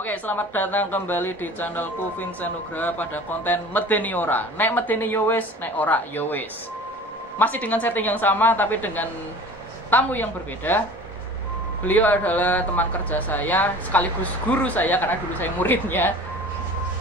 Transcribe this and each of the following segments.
Oke, selamat datang kembali di channelku Vincent Nugraha pada konten medeni ora. Nek medeni yo wis, nek ora yo wis. Masih dengan setting yang sama tapi dengan tamu yang berbeda. Beliau adalah teman kerja saya sekaligus guru saya karena dulu saya muridnya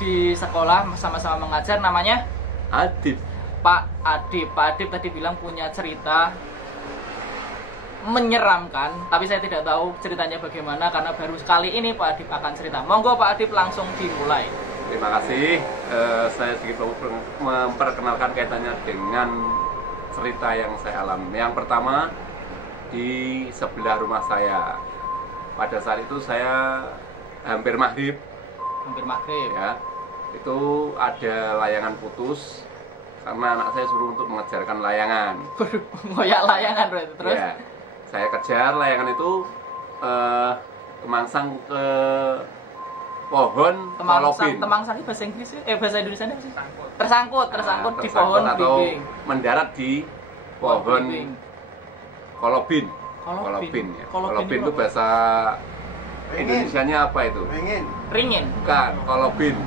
di sekolah sama-sama mengajar, namanya Adip. Pak Adip. Pak Adip tadi bilang punya cerita menyeramkan, tapi saya tidak tahu ceritanya bagaimana karena baru sekali ini Pak Adip akan cerita. Monggo Pak Adip langsung dimulai. Terima kasih. Saya sedikit memperkenalkan kaitannya dengan cerita yang saya alami. Yang pertama, di sebelah rumah saya. Pada saat itu saya hampir maghrib. Hampir maghrib. Ya, itu ada layangan putus karena anak saya suruh untuk mengejarkan layangan. Ngoyak layangan berarti terus. Ya, saya kejar layangan itu kemangsang ke pohon kolobin. Temangsang ini bahasa Inggris bahasa Indonesia apa sih? Tersangkut di pohon atau bimbing. mendarat di pohon kolobin. Kolobin Ya. Kolobin itu bahasa Indonesianya apa itu? Ringin. Bukan, kolobin.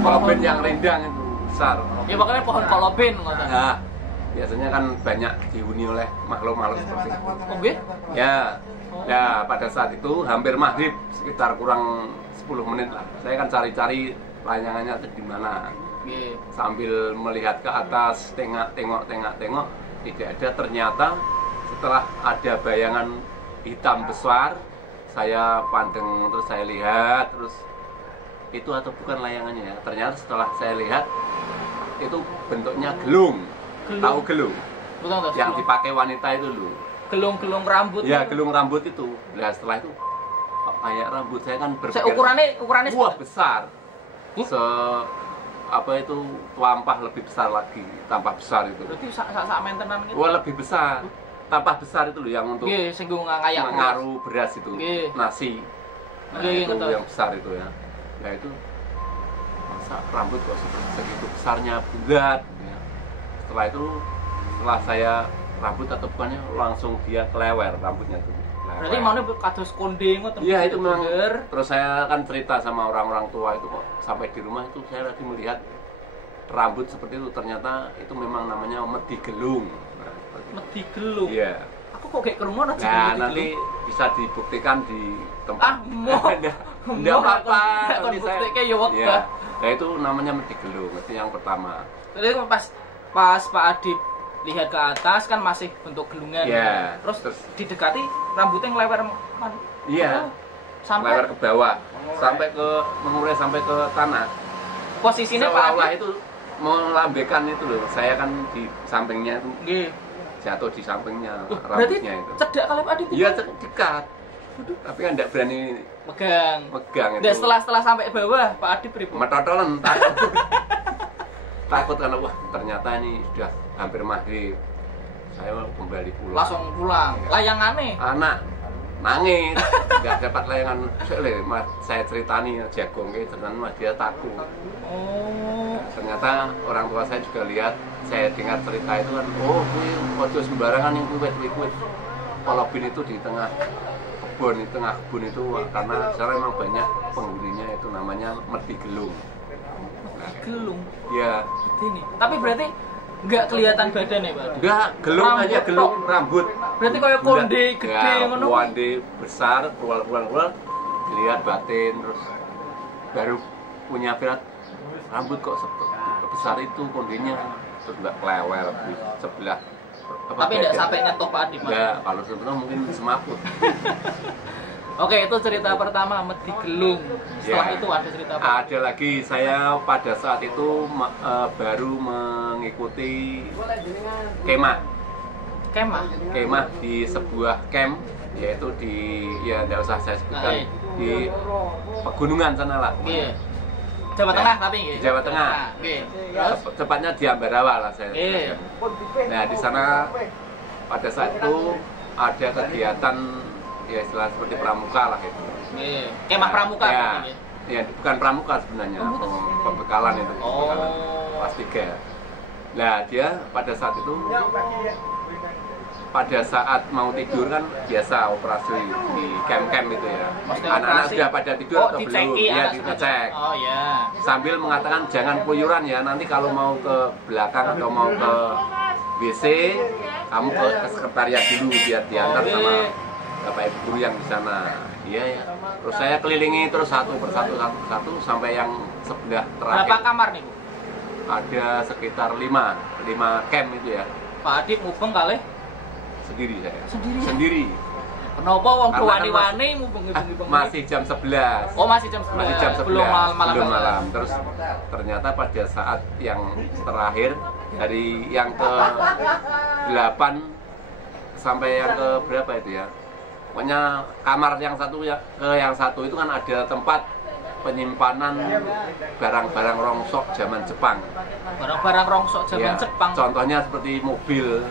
Kolobin yang rindang itu besar. Ya pokoknya pohon kolobin ngoten. Nah, biasanya kan banyak dihuni oleh makhluk-makhluk seperti itu. Oh nggih? Ya. Ya, pada saat itu hampir maghrib, sekitar kurang 10 menit lah. Saya kan cari-cari layangannya di mana. Nggih. Sambil melihat ke atas, tengok, tidak ada. Ternyata setelah ada bayangan hitam besar, saya pandang, terus saya lihat, terus itu atau bukan layangannya ya. Ternyata setelah saya lihat, itu bentuknya gelung. Tahu gelung? Betul, yang dipakai wanita itu loh. Gelung-gelung rambut. Ya, gelung rambut itu. Nah, setelah itu kayak rambut saya kan berpikir. Ukurannya wah, besar. Apa itu lampah lebih besar lagi, tambah besar itu. Berarti sak mentenan gitu. Wah, lebih besar. Tambah besar itu loh yang untuk singgung ngayak ngaruh beras itu. Nasi. Nah, itu betul. yang besar itu ya. Nah, itu masa rambut kok segitu besarnya bulat ya. Setelah saya rambut atau bukannya langsung dia kelewer rambutnya itu. Berarti mana kados konde ngoten. Iya, itu memang. Terus saya kan cerita sama orang-orang tua itu kok sampai di rumah itu saya lagi melihat rambut seperti itu, ternyata itu memang namanya medi gelung. Nah, medi gelung. Iya. Aku kok kayak kerumunan aja. Nah, nanti bisa dibuktikan di tempat. Enggak apa-apa. Nanti saya buktikan ya wegah. Ya. Nah, itu namanya medi gelung, itu yang pertama. Jadi pas Pak Adip lihat ke atas kan masih bentuk gelungan. Yeah. Terus didekati rambutnya ngelewer man. Iya. Sampai lewer ke bawah, sampai ke mengurai sampai ke tanah. Posisinya Pak Adip itu melambaikan itu loh. Saya kan di sampingnya itu. Nggih. Jatuh di sampingnya berarti rambutnya itu. Cedak kali Pak Adip. Iya, dekat. Tapi kan enggak berani megang itu. Dan setelah sampai bawah Pak Adip pripun? Metotolen takut karena wah ternyata ini sudah hampir maghrib. Saya kembali pulang. Langsung pulang. Ya. Layangannya? Anak nangis, nggak dapat layangan. Mas saya ceritani jagung ternyata mas dia takut. Oh. Ternyata orang tua saya juga lihat, saya dengar cerita itu kan, oh ini sembarangan yang kuit. Kolobin itu di tengah kebun itu karena sekarang memang banyak penghuninya itu namanya medi gelung. Gelung. Ya. Ini. Tapi berarti nggak kelihatan badan ya, Pak? Nggak, gelung aja gelung rambut. Berarti kayak konde gede ngono. Konde besar, keluar. Dilihat batin terus baru punya pikiran rambut kok sebesar itu kondenya. Terus nggak kelewer di sebelah. Tapi nggak sampai nyentuh Pak Adip. Nggak, kalau sebenarnya mungkin semaput. Oke, itu cerita pertama medi gelung. Setelah itu ada cerita apa? Ada lagi, saya pada saat itu baru mengikuti kemah di sebuah camp, yaitu di tidak usah saya sebutkan, di pegunungan sana lah. Iya. Jawa Tengah tapi nggih. Jawa Tengah. Nggih. Tepatnya di Ambarawa lah saya. Nah, di sana pada saat itu ada kegiatan ya istilah seperti pramuka lah itu. Kemah pramuka ya. Ya, bukan pramuka sebenarnya, pembekalan itu. Kelas 3. Nah, dia pada saat itu pada saat mau tidur kan biasa operasi di camp-camp itu ya. Anak-anak sudah pada tidur atau belum? Ya dicek. Oh ya. Sambil mengatakan jangan keluyuran ya, nanti kalau mau ke belakang atau mau ke WC, kamu ke sekretariat dulu biar diantar sama Bapak Ibu guru yang di sana. Iya ya. Terus saya kelilingi terus satu persatu sampai yang sebelah terakhir. Berapa kamar nih, Bu? Ada sekitar 5 camp itu ya. Pak Adip mubeng kali? Sendiri saya. Sendiri. Kenapa wong wani-wani mubeng? Masih jam 11. Oh, masih jam 11. Masih jam 11. Belum malam. Terus ternyata pada saat yang terakhir dari yang ke 8 sampai yang ke berapa itu ya? Pokoknya kamar yang satu ya ke yang satu itu kan ada tempat penyimpanan barang-barang rongsok zaman Jepang. Barang-barang rongsok zaman ya, Jepang. Contohnya seperti mobil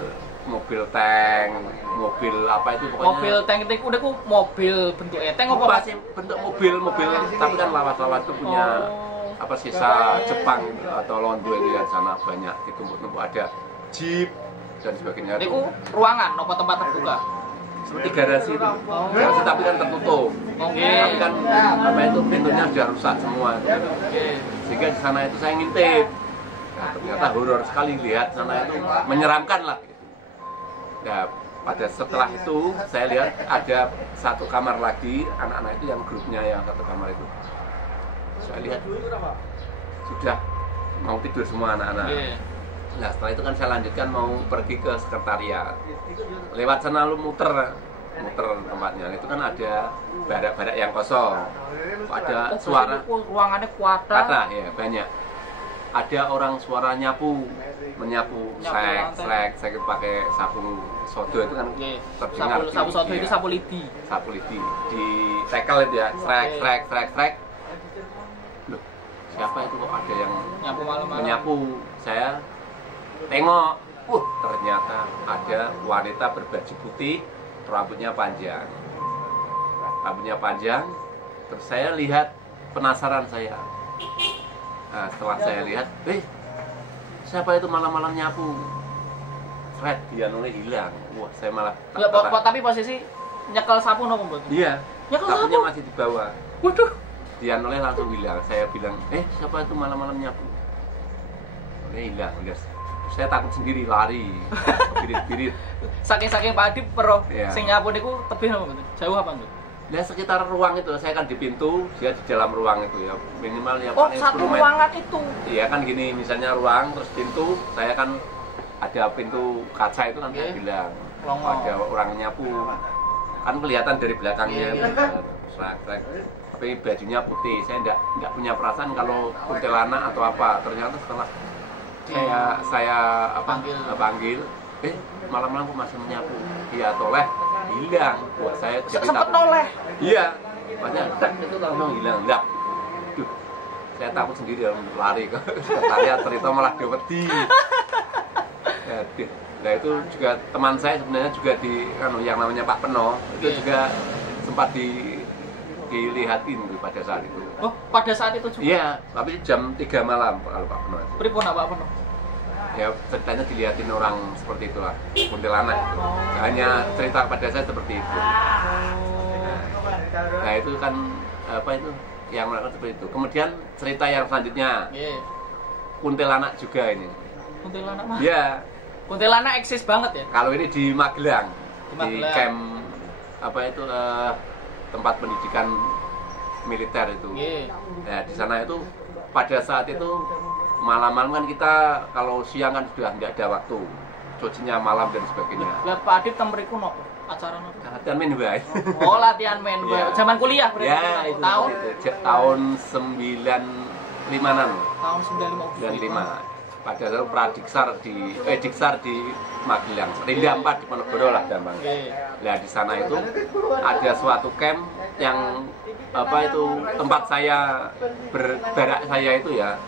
tank, mobil apa itu pokoknya. Mobil tank itu udah mobil bentuknya tank apa masih bentuk mobil tapi kan lawas-lawas itu punya apa sisa Jepang gitu, atau Londo itu ya sana banyak ditumpuk-tumpuk, ada jeep dan sebagainya. Itu ruangan apa tempat terbuka? Seperti garasi itu. Garasi tapi kan tertutup. Tapi kan apa itu pintunya sudah rusak semua. Sehingga di sana itu saya ngintip. Nah, ternyata horor sekali lihat sana itu, menyeramkan lah. Nah, pada setelah itu saya lihat ada satu kamar lagi, anak-anak itu yang grupnya yang satu kamar itu. Saya lihat sudah mau tidur semua anak-anak. Nah, setelah itu kan saya lanjutkan mau pergi ke sekretariat. Lewat sana lu muter tempatnya. Itu kan ada barak-barak yang kosong. Ada suara ruangannya kata ya banyak. Ada orang suara menyapu, srek pakai sapu sodo itu kan terdengar. Sapu sodo itu sapu lidi. Sapu lidi di tekel itu ya, srek. Loh, siapa itu kok ada yang nyapu malam-malam? Menyapu. Saya tengok, ternyata ada wanita berbaju putih, rambutnya panjang. Terus saya lihat, penasaran saya. Nah, setelah saya lihat, siapa itu malam-malam nyapu? Fred, dia nulis hilang. Wah, saya malah tapi posisi nyekel sapu nopo, Mbak? Iya. Sapunya masih di bawah. Waduh. Dia nulis langsung hilang. Saya bilang, siapa itu malam-malam nyapu? Hilang, guys. Saya takut sendiri, lari. Birit-birit. Saking Pak Adip sing nyapu niku tebih napa, Mbak? Jauh apa, Mbak? Ya sekitar ruang itu, saya kan di pintu, dia di dalam ruang itu ya, minimal ya paling 10 meter. Satu ruangan itu? Iya kan gini, misalnya ruang, terus pintu, saya kan ada pintu kaca itu kan saya bilang, ada orang nyapu, kan kelihatan dari belakangnya, tapi bajunya putih, saya enggak punya perasaan kalau kuntilanak atau apa, ternyata setelah saya panggil, malam-malam aku masih menyapu, iya toleh, hilang. Buat saya jadi sempet noleh. Iya, makanya itu langsung hilang. Enggak. Saya takut sendiri lari ke sekretariat, ternyata malah diwedi. Nah itu juga teman saya sebenarnya juga yang namanya Pak Peno itu juga sempat dilihatin pada saat itu. Oh, pada saat itu juga? Iya, tapi jam 3 malam kalau Pak Peno. Pripun Pak Peno? Ya ceritanya dilihatin orang seperti itulah, kuntilanak itu. Hanya cerita pada saya seperti itu. Nah itu kan apa itu yang melakukan seperti itu. Kemudian cerita yang selanjutnya, kuntilanak juga ini. Kuntilanak mah? Iya. Kuntilanak eksis banget ya? Kalau ini di Magelang, di camp apa itu tempat pendidikan militer itu. Nah di sana itu pada saat itu malam-malam kan kita kalau siang kan sudah nggak ada waktu, cucinya malam dan sebagainya. Lah Pak Adip temeriku nopo? Acara nopo? Latihan main bae. Oh, latihan main bae. Zaman kuliah berarti. Ya, itu tahun 95-an. Tahun 95. Pada saat Pradiksar Diksar di Magelang, Rinda 4 di Ponorogo lah gampang. Nah di sana itu ada suatu camp yang apa itu tempat saya berbarak saya itu ya,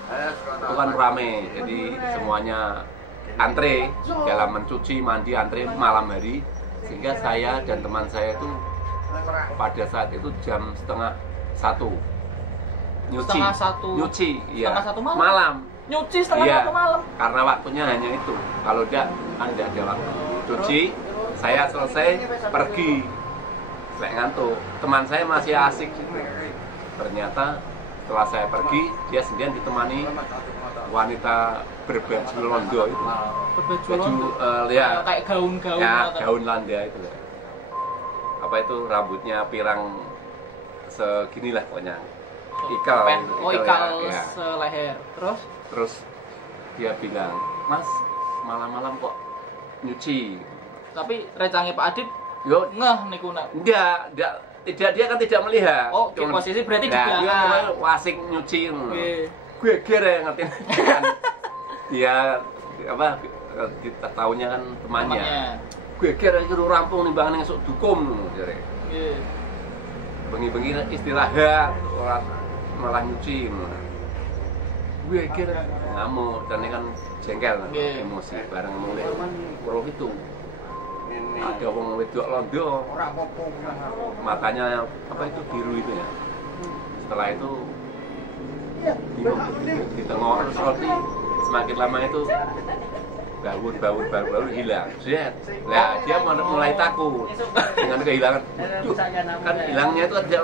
itu kan rame, jadi semuanya antre dalam mencuci, mandi, antre malam hari, sehingga saya dan teman saya itu pada saat itu jam setengah satu nyuci, ya, malam. Nyuci setengah satu malam? Karena waktunya hanya itu, kalau enggak ada waktu. Cuci, Saya selesai pergi, saya ngantuk. Teman saya masih asik gitu. Ternyata setelah saya pergi, dia sendirian ditemani wanita berbaju londo itu. Berbaju Baju londo. ya, Kayak gaun-gaun ya atau- gaun landa itu. Apa itu rambutnya pirang seginilah pokoknya. Ikal. Oh, ya, ikal ya. seleher. Terus Terus dia bilang, "Mas, malam-malam kok nyuci?" tapi recange Pak Adit Yo, ngeh niku nak. tidak, dia kan tidak melihat. Oh, di posisi berarti di Nah, dia belakang. cuma wasik nyuci. Oke. Gue ger ya ngerti kan. Dia apa tahunya kan temannya. Gue ger iki rampung nimbangan esuk dukum jare. Nggih. Bengi-bengi istirahat, ora malah nyuci. Gue ger ngamuk dan kan jengkel, Nggih. emosi bareng mulai pro itu. Ada wong wedok londo, matanya apa itu biru itu ya. Setelah itu bingung, ditengok terus roti, semakin lama itu baur hilang. Nah, dia mulai takut dengan kehilangan. Duh, kan hilangnya itu ada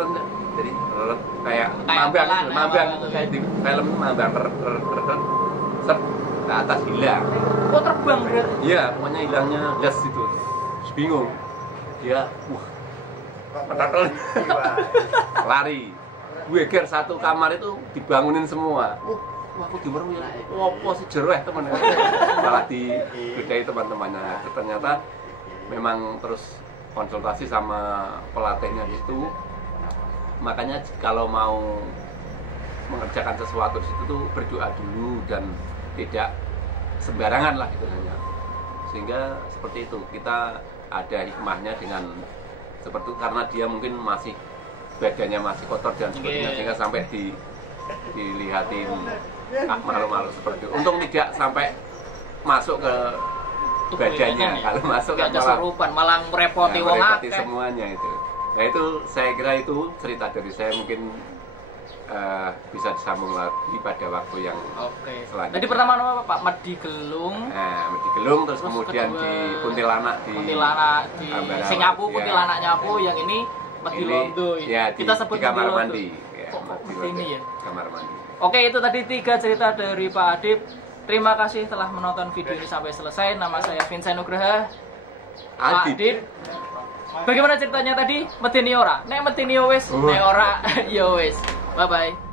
jadi kayak mambang kayak di film mambang set ke atas hilang. Oh, terbang berarti. Iya, pokoknya hilangnya jas itu. Terus bingung. Dia metatel lari. Gue ger satu kamar itu dibangunin semua. Aku dimerung ya. Opo sih jero teman. Malah digedai teman-temannya. Ternyata memang terus konsultasi sama pelatihnya itu. Makanya kalau mau mengerjakan sesuatu di situ tuh berdoa dulu dan tidak sembarangan lah gitu hanya. Sehingga seperti itu kita ada hikmahnya dengan seperti itu, karena dia mungkin masih badannya masih kotor dan sebagainya, sehingga sampai dilihatin malu-malu seperti itu. Untung tidak sampai masuk ke badannya. Kalau masuk kan malah merepoti wong akeh semuanya itu. Nah itu saya kira itu cerita dari saya, mungkin bisa disambung lagi pada waktu yang selanjutnya. Tadi pertama nama Pak Medi Gelung. Nah, Medi Gelung, terus kemudian kedua, di Kuntilanak di sing nyapu, Kuntilanak nyapu, yang ini Medi Londo. Ya, kita sebut di kamar mandi. Ya, ini ya. Kamar mandi. Oke, itu tadi 3 cerita dari Pak Adip. Terima kasih telah menonton video ini sampai selesai. Nama saya Vincent Nugraha. Pak Adip. Bagaimana ceritanya tadi? Medeni ora? Nek medeni yo wis, nek ora yo wis. Bye bye.